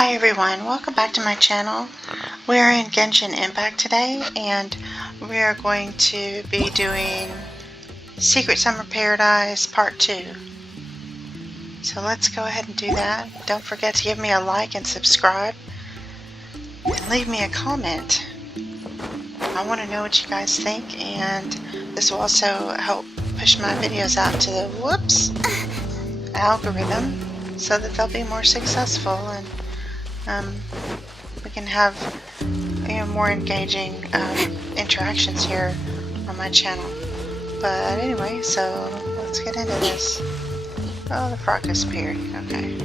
Hi everyone, welcome back to my channel. We're in Genshin Impact today and we are going to be doing Secret Summer Paradise Part 2. So let's go ahead and do that. Don't forget to give me a like and subscribe and leave me a comment. I want to know what you guys think, and this will also help push my videos out to the algorithm so that they'll be more successful and we can have more engaging interactions here on my channel. But anyway, so let's get into this. Oh, the frog disappeared. Okay.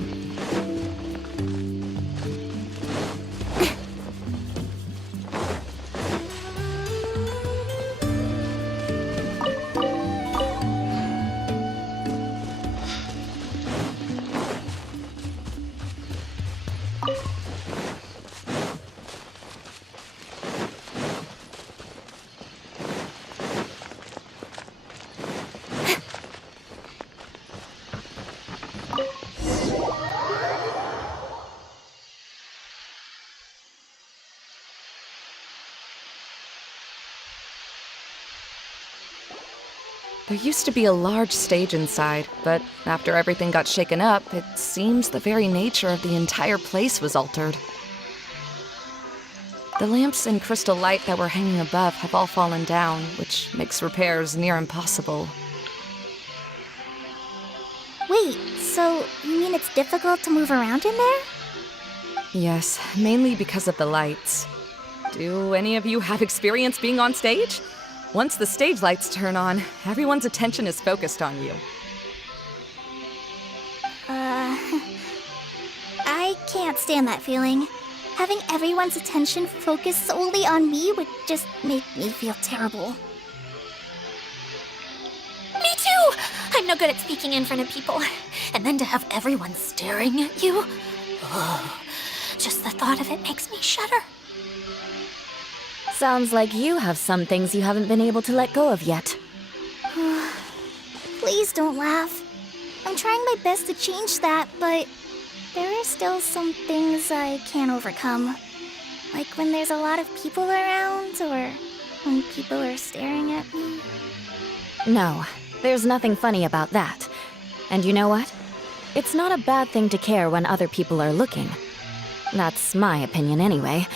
There used to be a large stage inside, but after everything got shaken up, it seems the very nature of the entire place was altered. The lamps and crystal light that were hanging above have all fallen down, which makes repairs near impossible. Wait, so you mean it's difficult to move around in there? Yes, mainly because of the lights. Do any of you have experience being on stage? Once the stage lights turn on, everyone's attention is focused on you. I can't stand that feeling. Having everyone's attention focused solely on me would just make me feel terrible. Me too! I'm no good at speaking in front of people. And then to have everyone staring at you. Oh, just the thought of it makes me shudder. Sounds like you have some things you haven't been able to let go of yet. Please don't laugh. I'm trying my best to change that, but there are still some things I can't overcome. Like when there's a lot of people around, or when people are staring at me. No, there's nothing funny about that. And you know what? It's not a bad thing to care when other people are looking. That's my opinion anyway.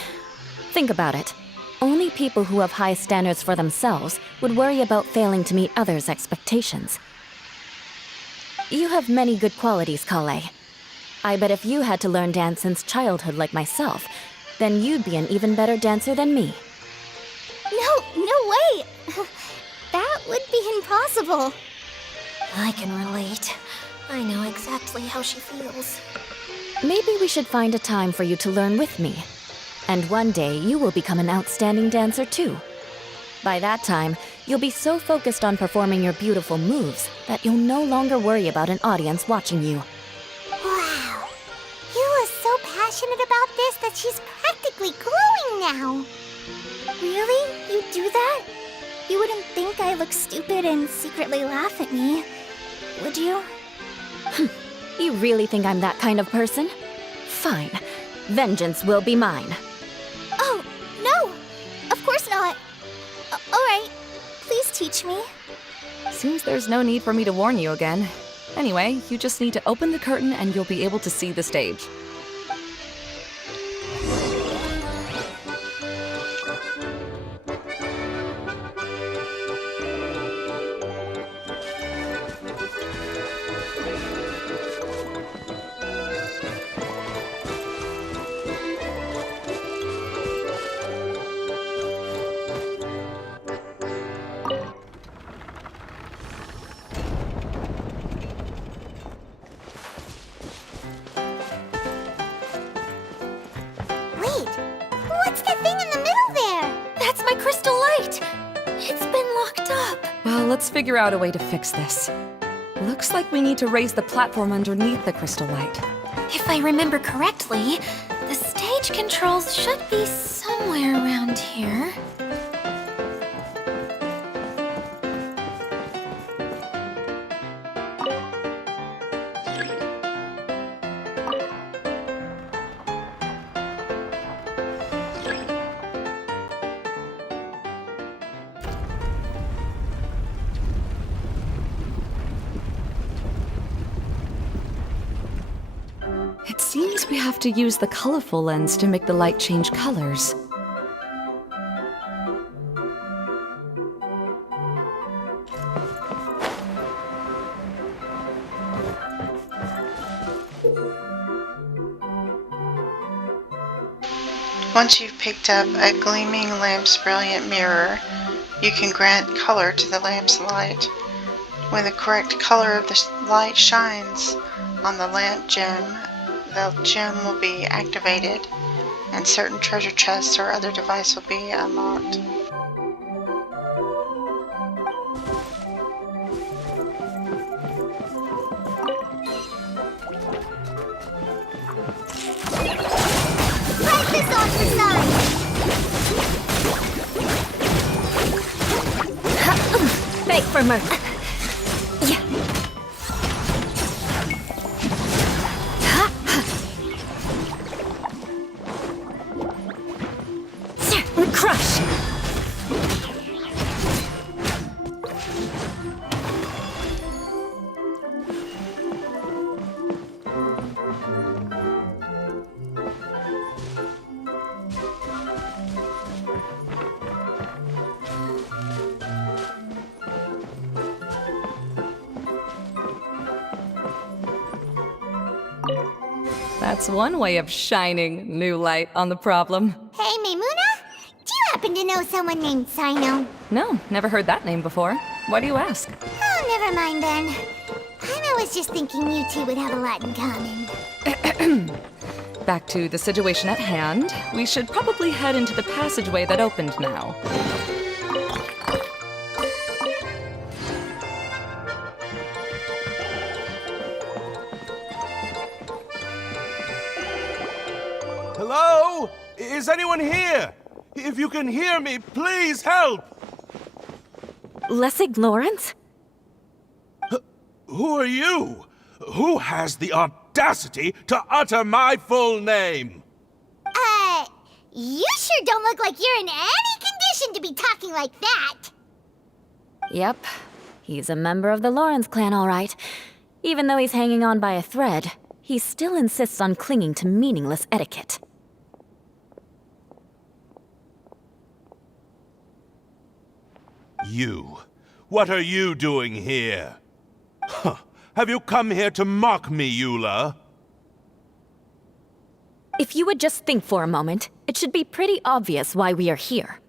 Think about it. Only people who have high standards for themselves would worry about failing to meet others' expectations. You have many good qualities, Kale. I bet if you had to learn dance since childhood like myself, then you'd be an even better dancer than me. No way! That would be impossible. I can relate. I know exactly how she feels. Maybe we should find a time for you to learn with me. And one day, you will become an outstanding dancer too. By that time, you'll be so focused on performing your beautiful moves that you'll no longer worry about an audience watching you. Wow. You are so passionate about this that she's practically glowing now. Really? You do that? You wouldn't think I look stupid and secretly laugh at me, would you? You really think I'm that kind of person? Fine. Vengeance will be mine. Oh, no! Of course not. Alright, please teach me. Seems there's no need for me to warn you again. Anyway, you just need to open the curtain and you'll be able to see the stage. Wait, what's the thing in the middle there? That's my crystal light! It's been locked up. Well, let's figure out a way to fix this. Looks like we need to raise the platform underneath the crystal light. If I remember correctly, the stage controls should be somewhere around here. It seems we have to use the colorful lens to make the light change colors. Once you've picked up a gleaming lamp's brilliant mirror, you can grant color to the lamp's light. When the correct color of the light shines on the lamp gem, the gem will be activated and certain treasure chests or other device will be unlocked. Write this on the sign! Beg for mercy. Crush! That's one way of shining new light on the problem. Hey, Maimuna? Do you happen to know someone named Sino? No, never heard that name before. Why do you ask? Oh, never mind then. I was just thinking you two would have a lot in common. Back to the situation at hand. We should probably head into the passageway that opened now. Hello? Is anyone here? If you can hear me, please help! Lessig Lawrence? Who are you? Who has the audacity to utter my full name? You sure don't look like you're in any condition to be talking like that. Yep. He's a member of the Lawrence clan, all right. Even though he's hanging on by a thread, he still insists on clinging to meaningless etiquette. You. What are you doing here? Huh. Have you come here to mock me, Eula? If you would just think for a moment, it should be pretty obvious why we are here.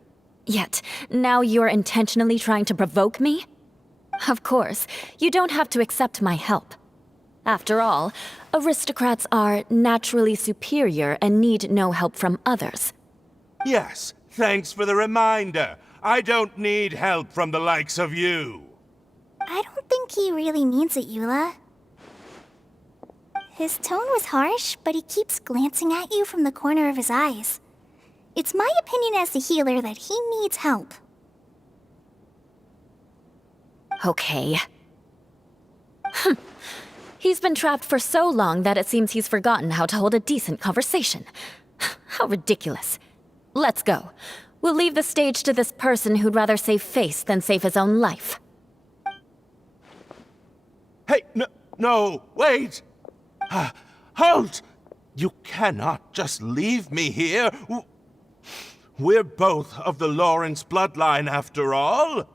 Yet, now you're intentionally trying to provoke me? Of course, you don't have to accept my help. After all, aristocrats are naturally superior and need no help from others. Yes, thanks for the reminder. I don't need help from the likes of you. I don't think he really means it, Eula. His tone was harsh, but he keeps glancing at you from the corner of his eyes. It's my opinion as the healer that he needs help. Okay. He's been trapped for so long that it seems he's forgotten how to hold a decent conversation. How ridiculous. Let's go. We'll leave the stage to this person who'd rather save face than save his own life. Hey, no, wait! Halt! You cannot just leave me here. We're both of the Lawrence bloodline, after all.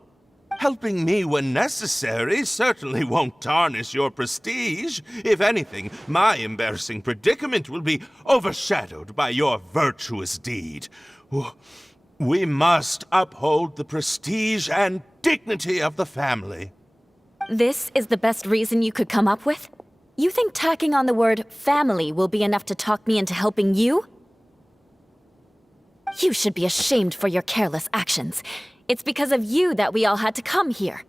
Helping me when necessary certainly won't tarnish your prestige. If anything, my embarrassing predicament will be overshadowed by your virtuous deed. We must uphold the prestige and dignity of the family. This is the best reason you could come up with? You think tacking on the word family will be enough to talk me into helping you? You should be ashamed for your careless actions. It's because of you that we all had to come here.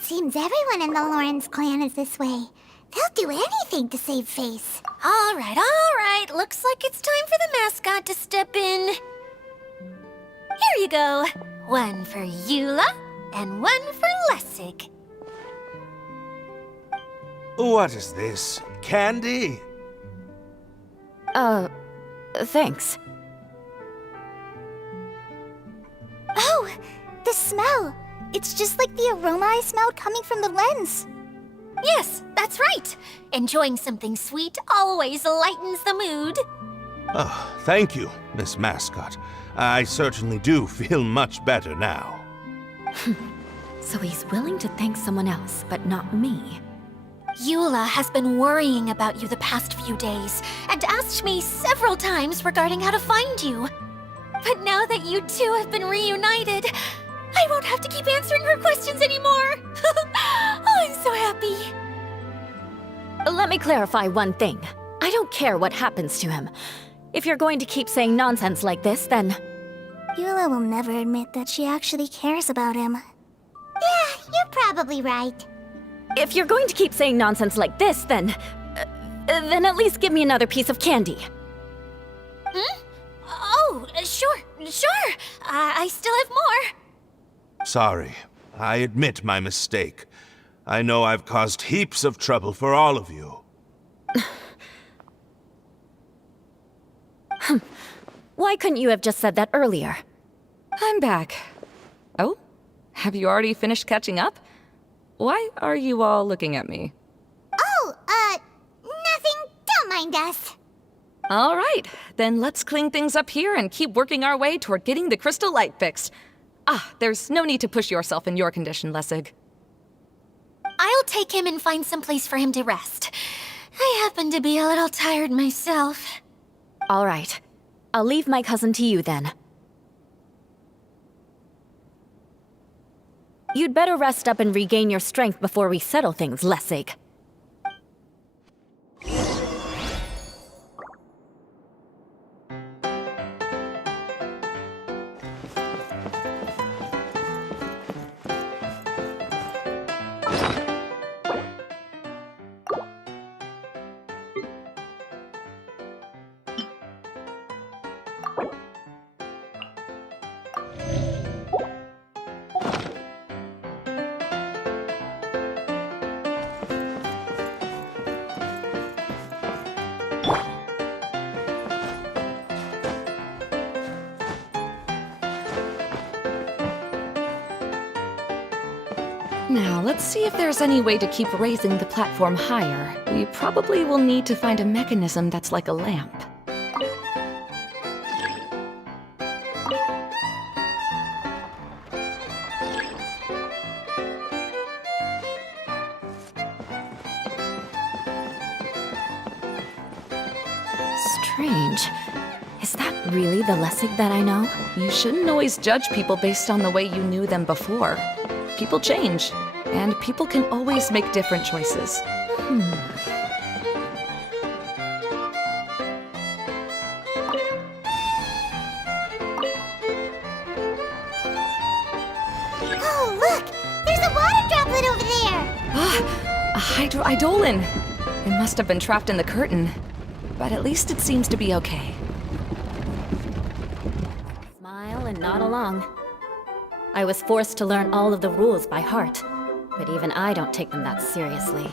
Seems everyone in the Lawrence clan is this way. They'll do anything to save face. All right. Looks like it's time for the mascot to step in. Here you go. One for Eula, and one for Lessig. What is this? Candy? Thanks. Oh, the smell. It's just like the aroma I smelled coming from the lens. Yes, that's right. Enjoying something sweet always lightens the mood. Oh, thank you, Miss Mascot. I certainly do feel much better now. So he's willing to thank someone else, but not me. Eula has been worrying about you the past few days and asked me several times regarding how to find you. But now that you two have been reunited, I won't have to keep answering her questions anymore. Oh, I'm so happy. Let me clarify one thing. I don't care what happens to him. If you're going to keep saying nonsense like this, then... Eula will never admit that she actually cares about him. Yeah, you're probably right. If you're going to keep saying nonsense like this, then at least give me another piece of candy. Oh, sure. I still have more. Sorry, I admit my mistake. I know I've caused heaps of trouble for all of you. Why couldn't you have just said that earlier? I'm back. Oh? Have you already finished catching up? Why are you all looking at me? Oh, nothing. Don't mind us. All right, then let's clean things up here and keep working our way toward getting the crystal light fixed. There's no need to push yourself in your condition, Lessig. I'll take him and find some place for him to rest. I happen to be a little tired myself. All right. I'll leave my cousin to you then. You'd better rest up and regain your strength before we settle things, Lessig. Now, let's see if there's any way to keep raising the platform higher. We probably will need to find a mechanism that's like a lamp. Strange. Is that really the Lessig that I know? You shouldn't always judge people based on the way you knew them before. People change, and people can always make different choices. Oh, look! There's a water droplet over there! A hydroidolin! It must have been trapped in the curtain, but at least it seems to be okay. Smile and nod along. I was forced to learn all of the rules by heart, but even I don't take them that seriously.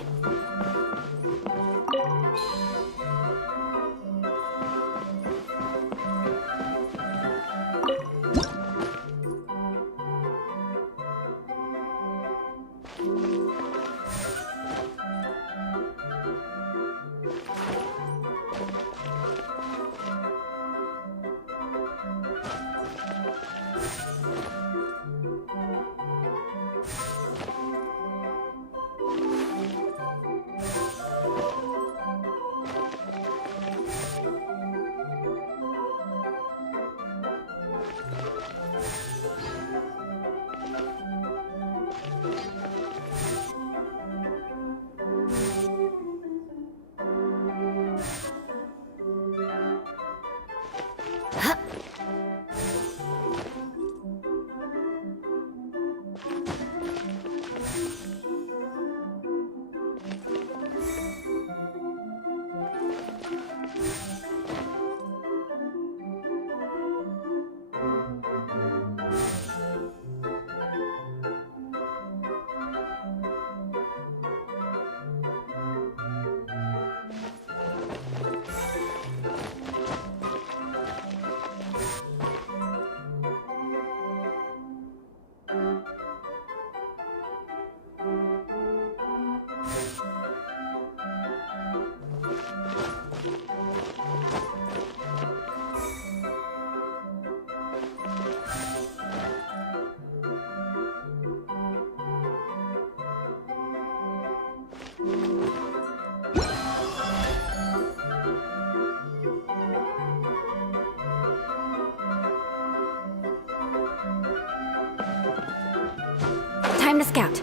Time to scout.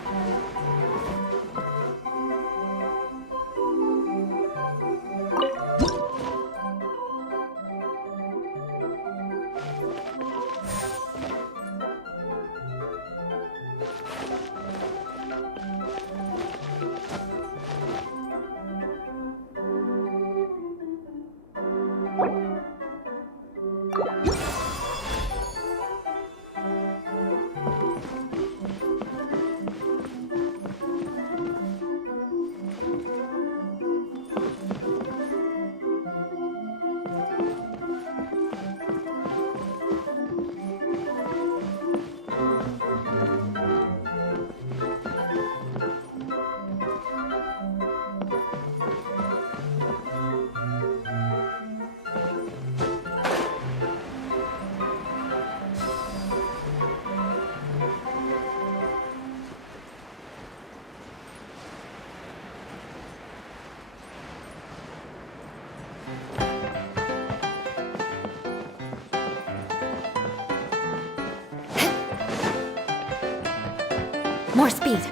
More speed.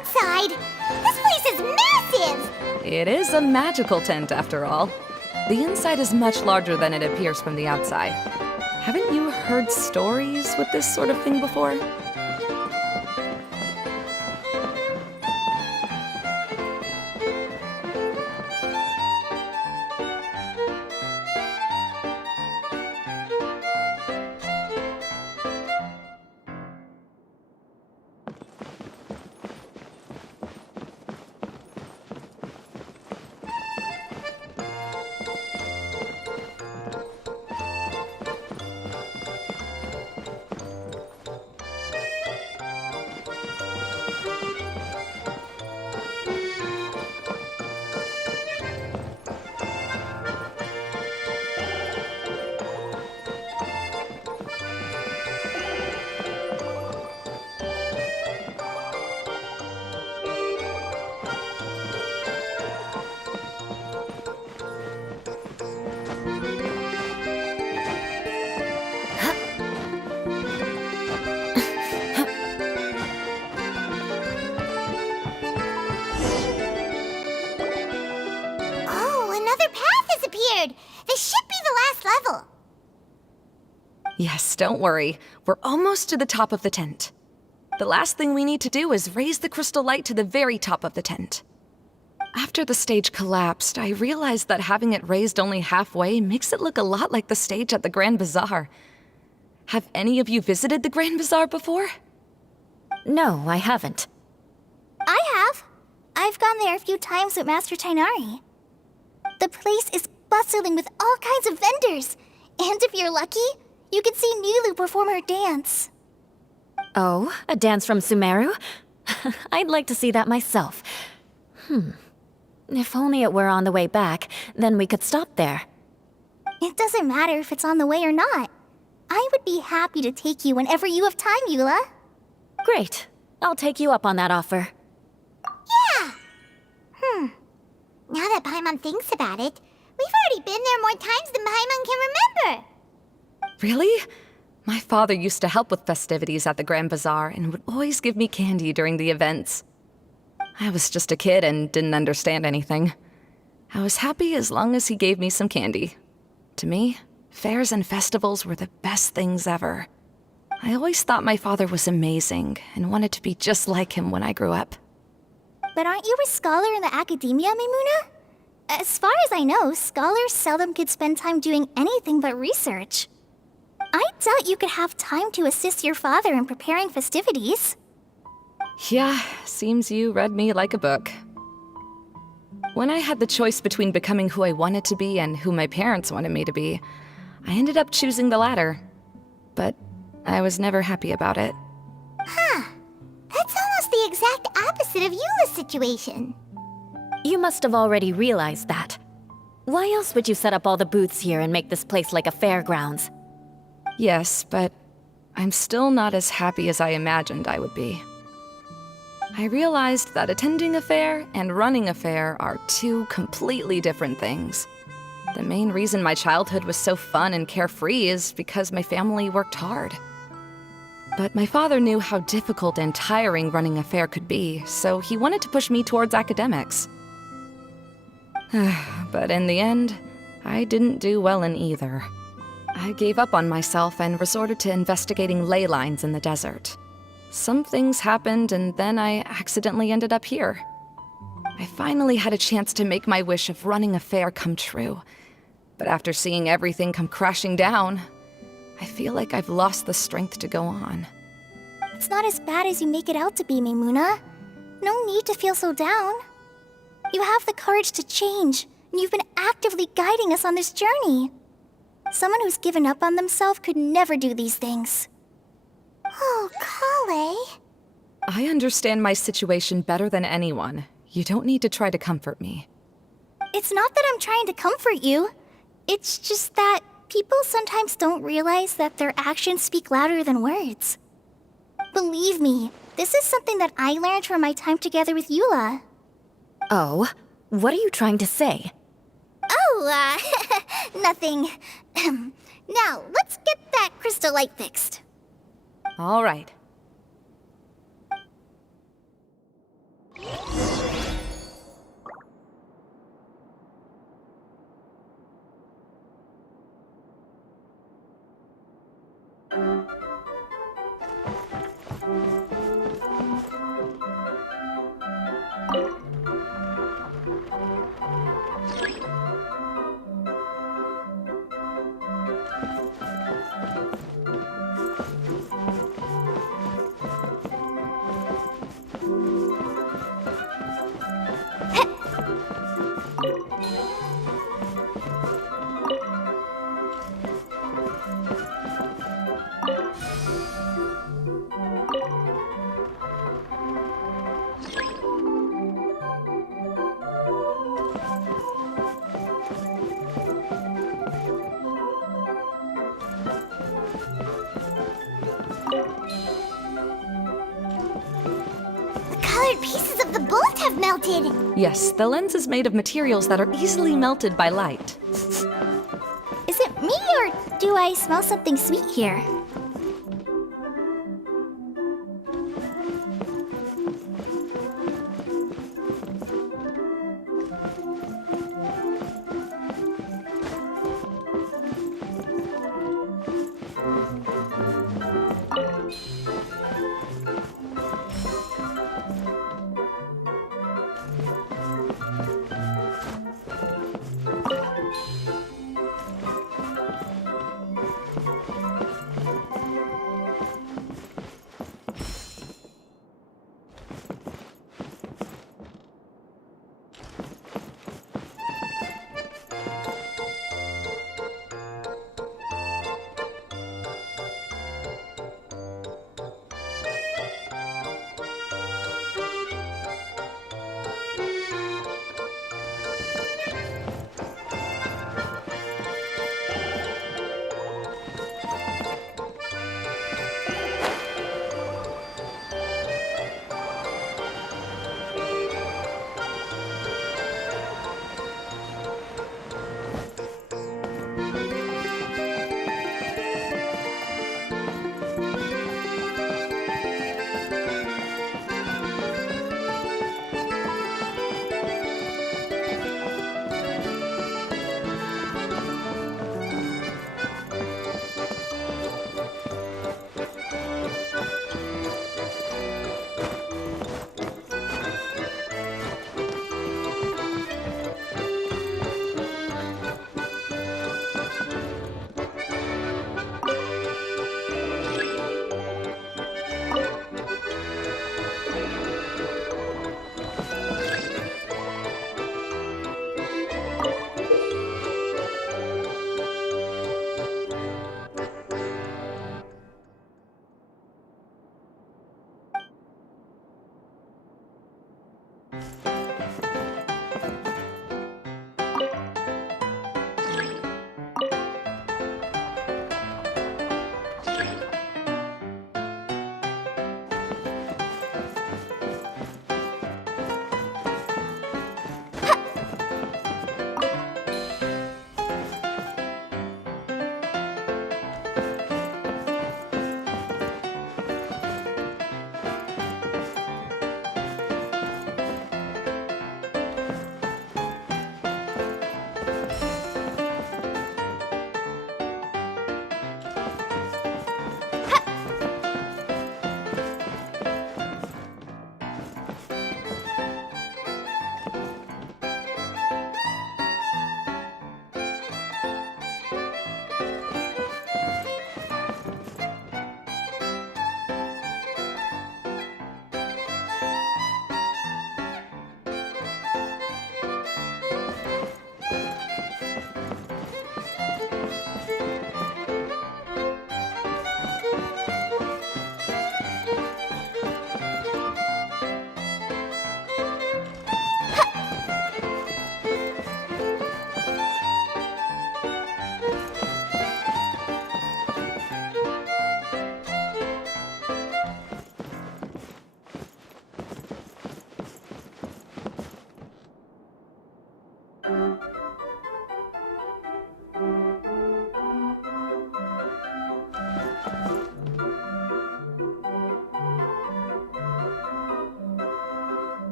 inside! This place is massive! It is a magical tent, after all. The inside is much larger than it appears from the outside. Haven't you heard stories with this sort of thing before? This should be the last level. Yes, don't worry. We're almost to the top of the tent. The last thing we need to do is raise the crystal light to the very top of the tent. After the stage collapsed, I realized that having it raised only halfway makes it look a lot like the stage at the Grand Bazaar. Have any of you visited the Grand Bazaar before? No, I haven't. I have. I've gone there a few times with Master Tainari. The place is bustling with all kinds of vendors. And if you're lucky, you can see Nilu perform her dance. Oh, a dance from Sumeru? I'd like to see that myself. If only it were on the way back, then we could stop there. It doesn't matter if it's on the way or not. I would be happy to take you whenever you have time, Eula. Great. I'll take you up on that offer. Yeah! Now that Paimon thinks about it, we've already been there more times than Paimon can remember. Really? My father used to help with festivities at the Grand Bazaar and would always give me candy during the events. I was just a kid and didn't understand anything. I was happy as long as he gave me some candy. To me, fairs and festivals were the best things ever. I always thought my father was amazing and wanted to be just like him when I grew up. But aren't you a scholar in the academia, Maimuna? As far as I know, scholars seldom could spend time doing anything but research. I doubt you could have time to assist your father in preparing festivities. Yeah, seems you read me like a book. When I had the choice between becoming who I wanted to be and who my parents wanted me to be, I ended up choosing the latter. But I was never happy about it. That's almost the exact opposite of Eula's situation. You must have already realized that. Why else would you set up all the booths here and make this place like a fairgrounds? Yes, but I'm still not as happy as I imagined I would be. I realized that attending a fair and running a fair are two completely different things. The main reason my childhood was so fun and carefree is because my family worked hard. But my father knew how difficult and tiring running a fair could be, so he wanted to push me towards academics. But in the end, I didn't do well in either. I gave up on myself and resorted to investigating ley lines in the desert. Some things happened, and then I accidentally ended up here. I finally had a chance to make my wish of running a fair come true. But after seeing everything come crashing down, I feel like I've lost the strength to go on. It's not as bad as you make it out to be, Maimuna. No need to feel so down. You have the courage to change, and you've been actively guiding us on this journey. Someone who's given up on themselves could never do these things. Oh, Kale. I understand my situation better than anyone. You don't need to try to comfort me. It's not that I'm trying to comfort you. It's just that people sometimes don't realize that their actions speak louder than words. Believe me, this is something that I learned from my time together with Eula. Oh, what are you trying to say? Oh, nothing. Now, let's get that crystal light fixed. All right. Colored pieces of the bullet have melted! Yes, the lens is made of materials that are easily melted by light. Is it me, or do I smell something sweet here?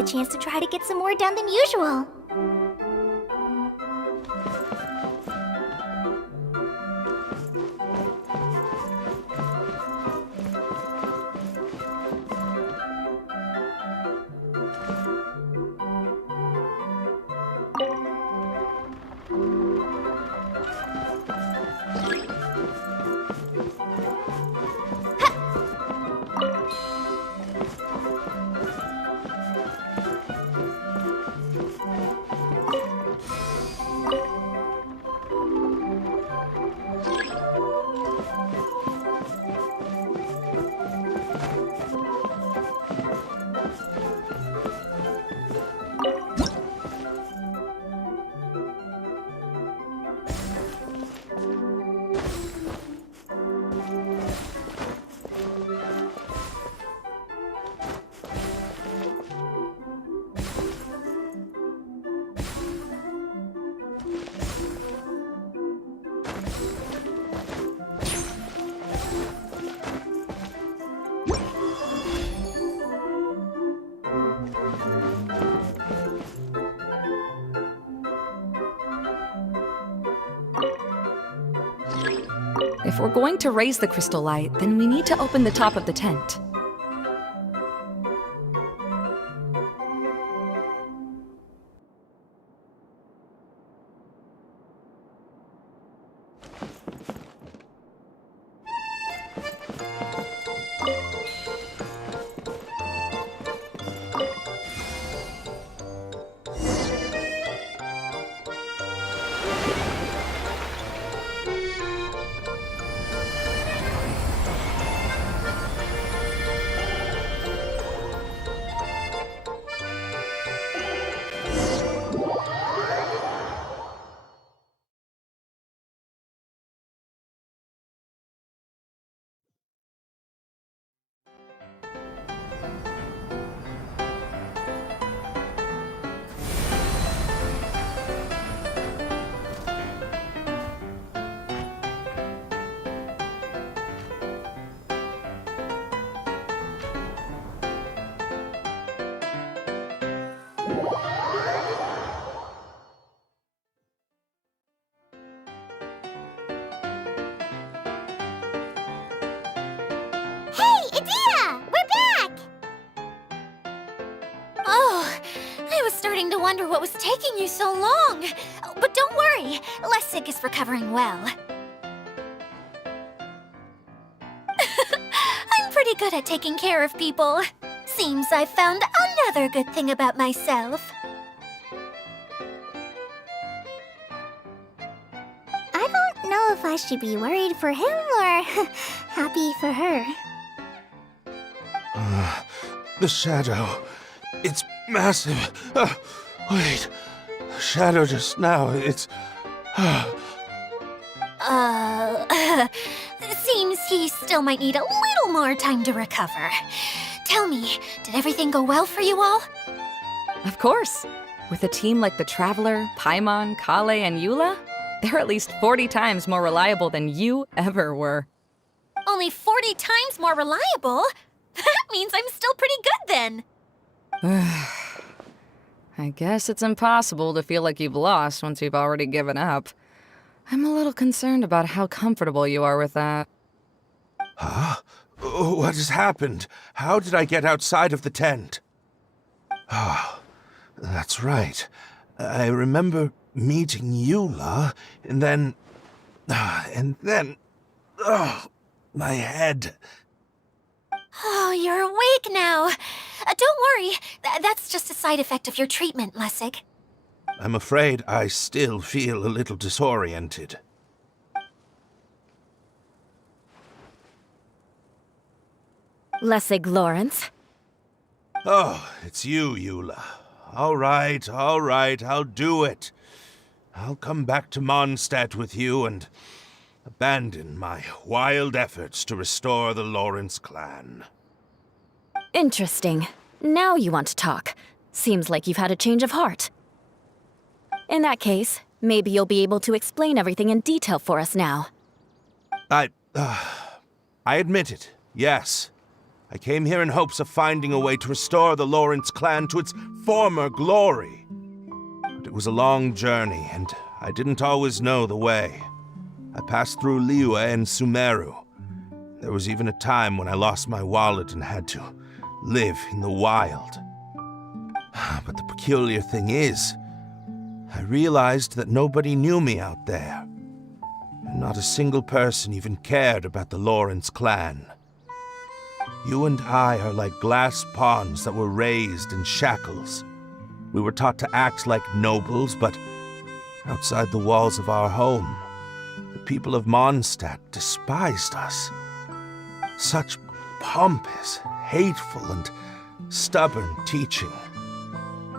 the chance to try to get some more done than usual. If we're going to raise the crystal light, then we need to open the top of the tent. Hey, Adina! We're back! Oh, I was starting to wonder what was taking you so long. But don't worry, Lessig is recovering well. I'm pretty good at taking care of people. Seems I've found another good thing about myself. I don't know if I should be worried for him or happy for her. The shadow. It's massive. Wait. The shadow just now. It's... Seems he still might need a little more time to recover. Tell me, did everything go well for you all? Of course. With a team like the Traveler, Paimon, Kale, and Eula, they're at least 40 times more reliable than you ever were. Only 40 times more reliable? That means I'm still pretty good then. I guess it's impossible to feel like you've lost once you've already given up. I'm a little concerned about how comfortable you are with that. Huh? What has happened? How did I get outside of the tent? Ah, that's right. I remember meeting Eula, and then... my head. Oh, you're awake now. Don't worry, that's just a side effect of your treatment, Lessig. I'm afraid I still feel a little disoriented. Lessig Lawrence. Oh, it's you, Eula. All right, I'll do it. I'll come back to Mondstadt with you and abandon my wild efforts to restore the Lawrence clan. Interesting. Now you want to talk. Seems like you've had a change of heart. In that case, maybe you'll be able to explain everything in detail for us now. I admit it, yes. I came here in hopes of finding a way to restore the Lawrence clan to its former glory. But it was a long journey, and I didn't always know the way. I passed through Liyue and Sumeru. There was even a time when I lost my wallet and had to live in the wild. But the peculiar thing is, I realized that nobody knew me out there. And not a single person even cared about the Lawrence clan. You and I are like glass pawns that were raised in shackles. We were taught to act like nobles, but outside the walls of our home, the people of Mondstadt despised us. Such pompous, hateful, and stubborn teaching.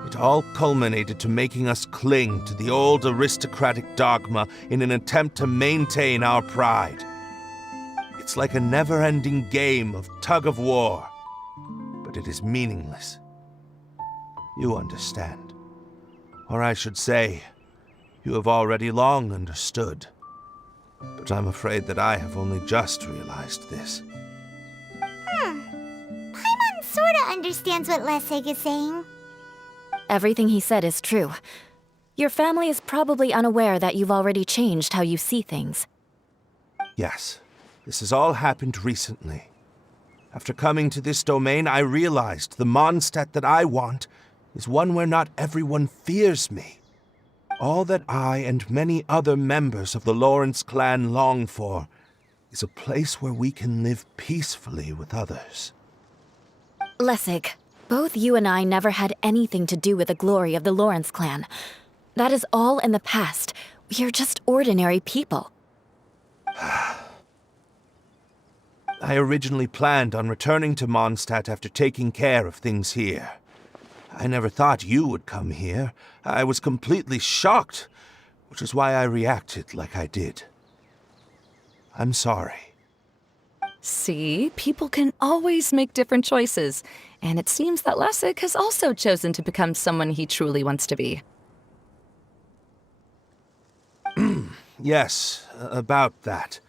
It all culminated to making us cling to the old aristocratic dogma in an attempt to maintain our pride. It's like a never-ending game of tug-of-war, but it is meaningless. You understand. Or I should say, you have already long understood. But I'm afraid that I have only just realized this. Paimon sorta understands what Lessig is saying. Everything he said is true. Your family is probably unaware that you've already changed how you see things. Yes, this has all happened recently. After coming to this domain, I realized the Mondstadt that I want is one where not everyone fears me. All that I and many other members of the Lawrence clan long for is a place where we can live peacefully with others. Lessig, both you and I never had anything to do with the glory of the Lawrence clan. That is all in the past. We are just ordinary people. I originally planned on returning to Mondstadt after taking care of things here. I never thought you would come here. I was completely shocked, which is why I reacted like I did. I'm sorry. See, people can always make different choices, and it seems that Lessig has also chosen to become someone he truly wants to be. Yes, about that.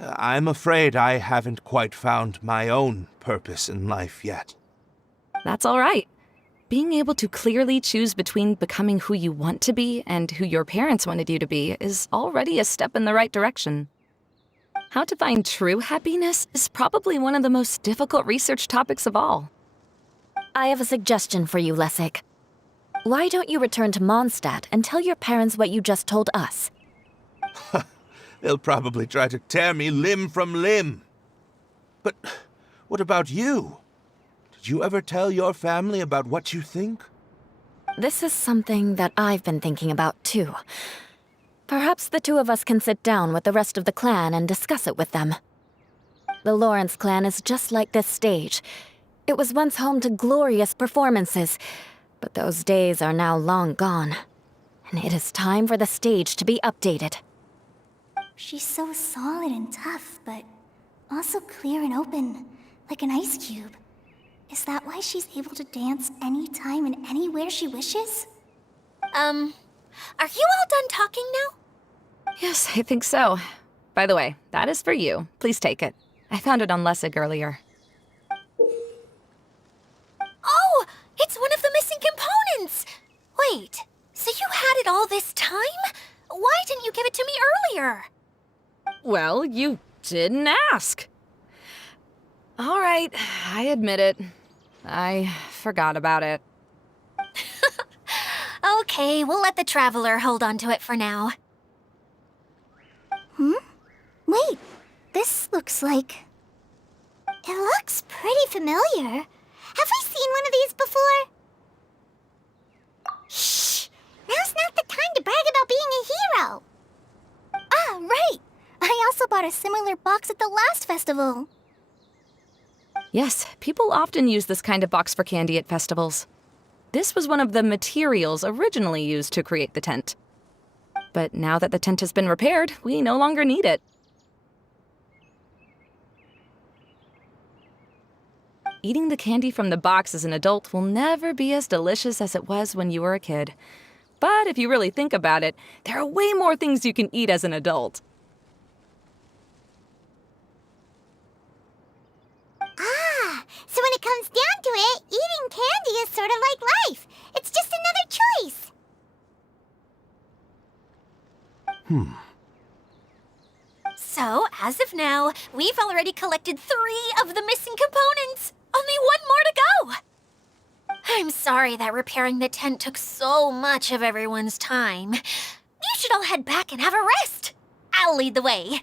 I'm afraid I haven't quite found my own purpose in life yet. That's all right. Being able to clearly choose between becoming who you want to be and who your parents wanted you to be is already a step in the right direction. How to find true happiness is probably one of the most difficult research topics of all. I have a suggestion for you, Lessig. Why don't you return to Mondstadt and tell your parents what you just told us? They'll probably try to tear me limb from limb. But what about you? Did you ever tell your family about what you think? This is something that I've been thinking about, too. Perhaps the two of us can sit down with the rest of the clan and discuss it with them. The Lawrence clan is just like this stage. It was once home to glorious performances, but those days are now long gone. And it is time for the stage to be updated. She's so solid and tough, but also clear and open, like an ice cube. Is that why she's able to dance anytime and anywhere she wishes? Are you all done talking now? Yes, I think so. By the way, that is for you. Please take it. I found it on Lessig earlier. Oh, it's one of the missing components! Wait, so you had it all this time? Why didn't you give it to me earlier? Well, you didn't ask. All right, I admit it. I forgot about it. Okay, we'll let the Traveler hold on to it for now. Wait, this looks like... It looks pretty familiar. Have we seen one of these before? Shh! Now's not the time to brag about being a hero! Ah, right! I also bought a similar box at the last festival. Yes, people often use this kind of box for candy at festivals. This was one of the materials originally used to create the tent. But now that the tent has been repaired, we no longer need it. Eating the candy from the box as an adult will never be as delicious as it was when you were a kid. But if you really think about it, there are way more things you can eat as an adult. Ah, So when it comes down to it, eating candy is sort of like life. It's just another choice. So, as of now, we've already collected 3 of the missing components. Only 1 more to go. I'm sorry that repairing the tent took so much of everyone's time. You should all head back and have a rest. I'll lead the way.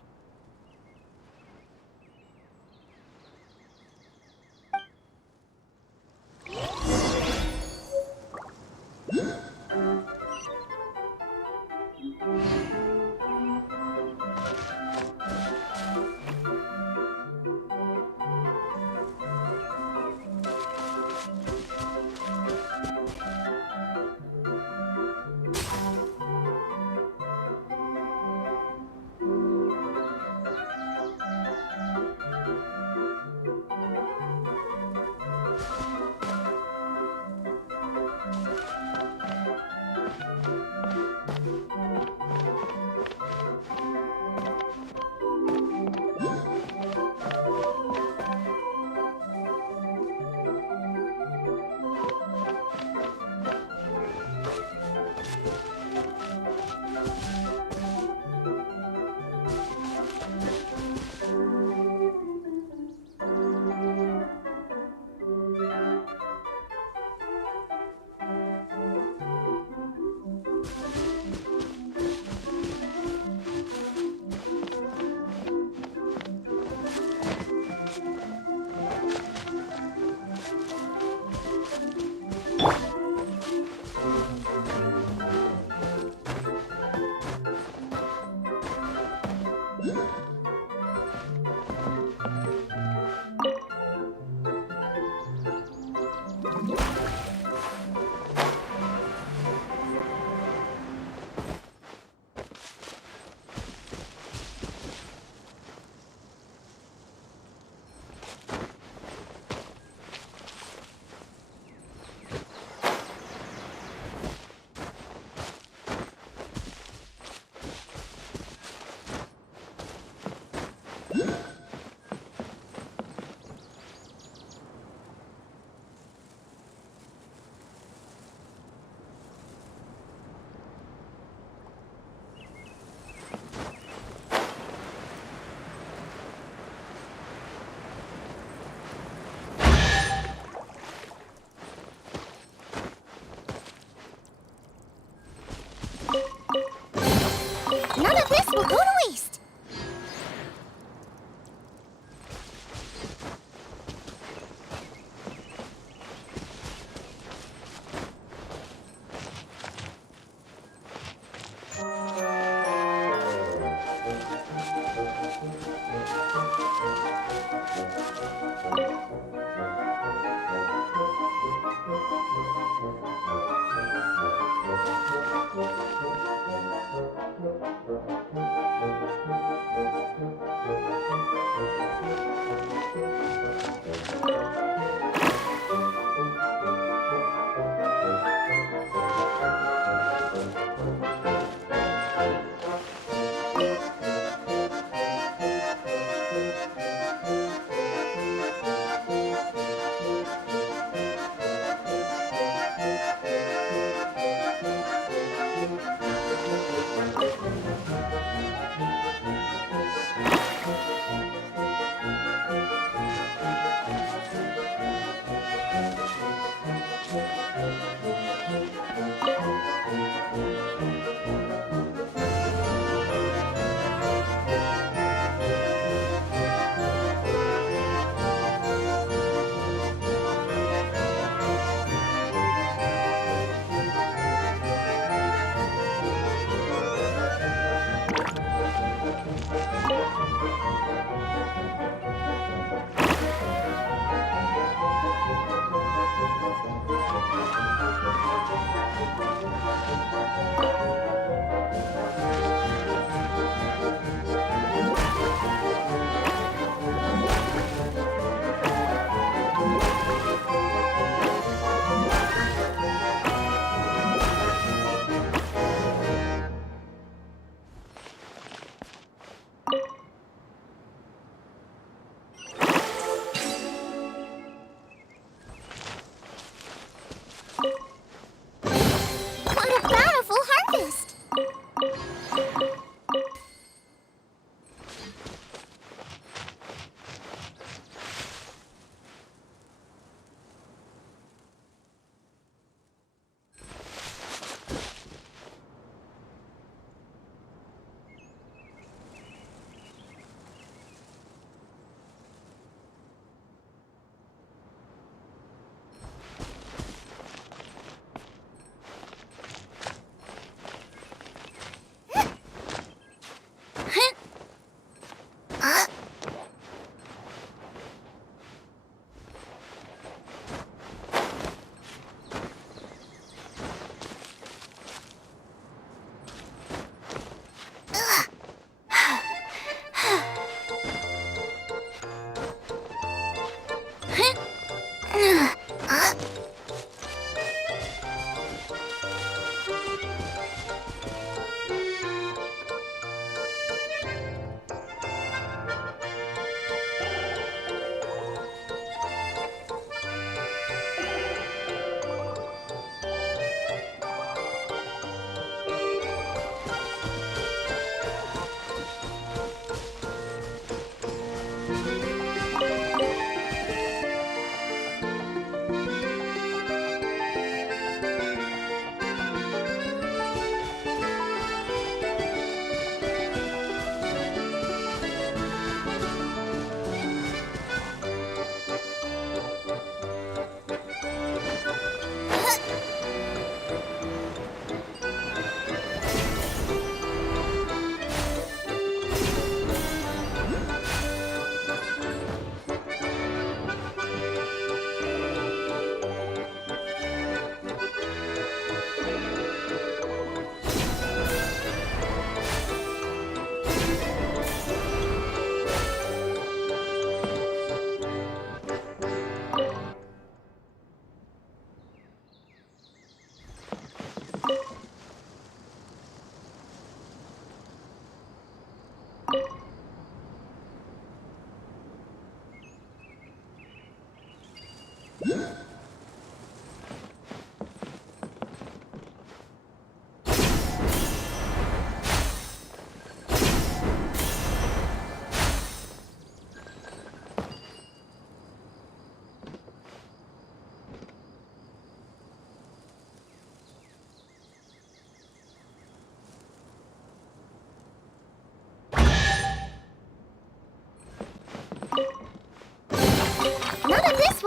None of this will go to waste.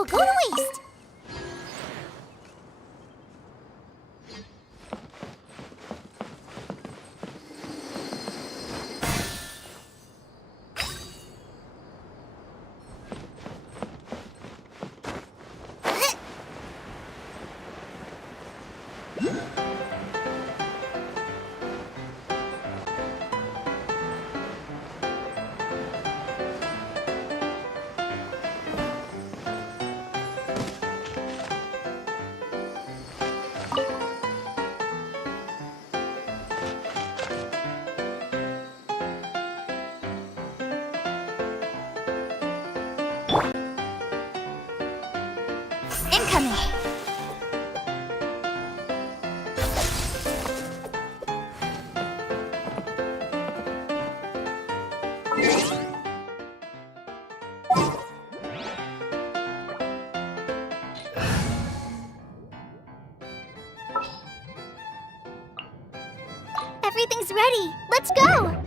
will go to waste. Incoming! Everything's ready. Let's go!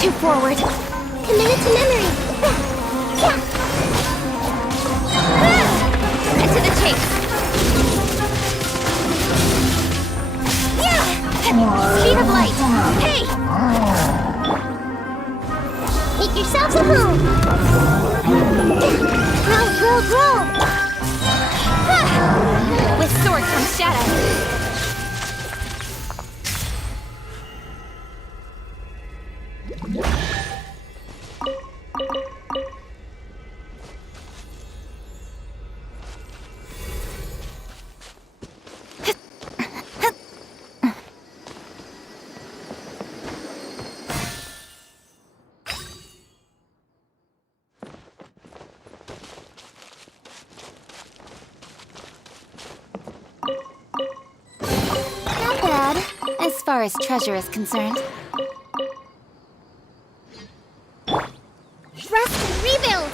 too forward. Commit it to memory. Cut to the chase. Speed of light. Hey! Make yourselves at home. Grow. With sword comes shadow. Not bad, as far as treasure is concerned. Rest and rebuild!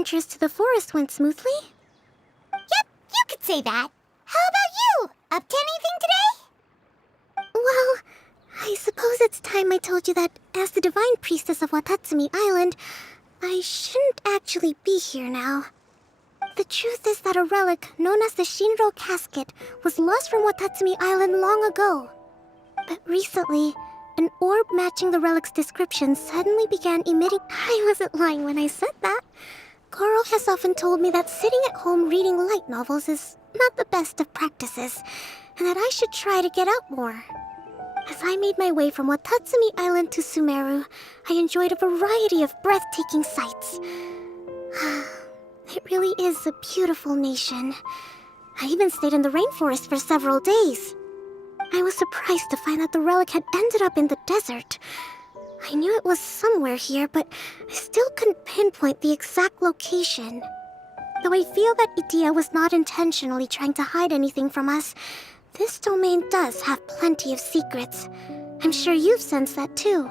adventures to the forest went smoothly? Yep, you could say that. How about you? Up to anything today? Well, I suppose it's time I told you that as the Divine Priestess of Watatsumi Island, I shouldn't actually be here now. The truth is that a relic known as the Shinro Casket was lost from Watatsumi Island long ago. But recently, an orb matching the relic's description suddenly began emitting... I wasn't lying when I said that. Goro has often told me that sitting at home reading light novels is not the best of practices, and that I should try to get out more. As I made my way from Watatsumi Island to Sumeru, I enjoyed a variety of breathtaking sights. It really is a beautiful nation. I even stayed in the rainforest for several days. I was surprised to find that the relic had ended up in the desert. I knew it was somewhere here, but I still couldn't pinpoint the exact location. Though I feel that Idia was not intentionally trying to hide anything from us, this domain does have plenty of secrets. I'm sure you've sensed that too.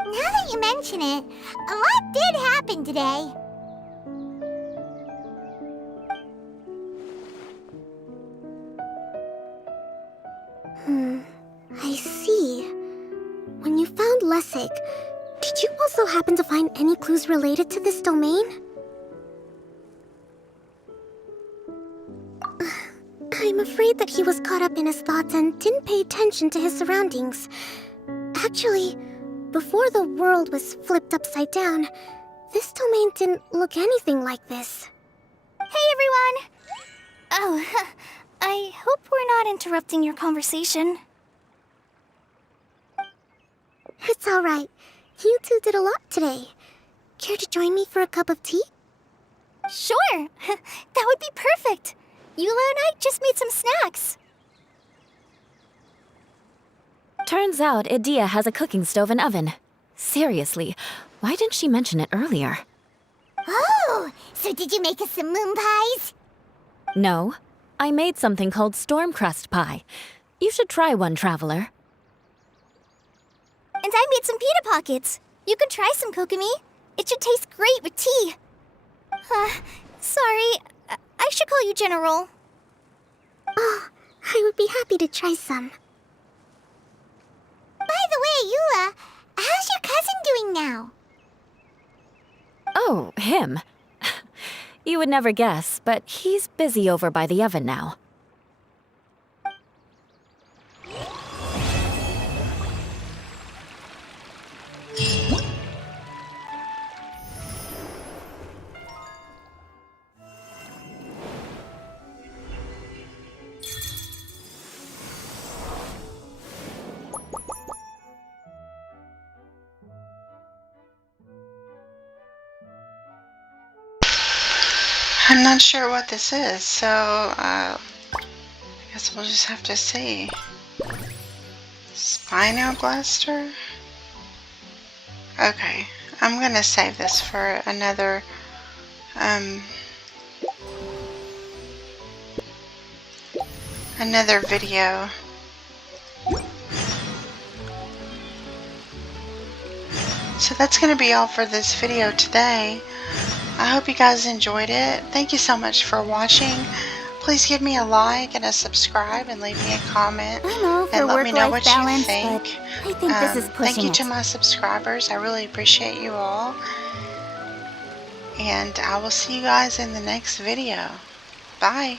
Now that you mention it, a lot did happen today. I see. When you found Lessig, did you also happen to find any clues related to this domain? I'm afraid that he was caught up in his thoughts and didn't pay attention to his surroundings. Actually, before the world was flipped upside down, this domain didn't look anything like this. Hey, everyone! Oh, I hope we're not interrupting your conversation. It's alright. You two did a lot today. Care to join me for a cup of tea? Sure! That would be perfect! Eula and I just made some snacks. Turns out Idia has a cooking stove and oven. Seriously, why didn't she mention it earlier? Oh, so did you make us some moon pies? No, I made something called storm crust pie. You should try one, traveler. And I made some pita pockets. You can try some, Kokomi. It should taste great with tea. Sorry, I should call you General. Oh, I would be happy to try some. By the way, Eula, how's your cousin doing now? Oh, him. You would never guess, but he's busy over by the oven now. I'm not sure what this is, so I guess we'll just have to see. Spino Blaster? Okay, I'm gonna save this for another video. So that's gonna be all for this video today. I hope you guys enjoyed it. Thank you so much for watching. Please give me a like and a subscribe and leave me a comment. I'm all for and let me know what work-life you balance, think. but I think this is pushing Thank you to it. my subscribers. I really appreciate you all. And I will see you guys in the next video. Bye.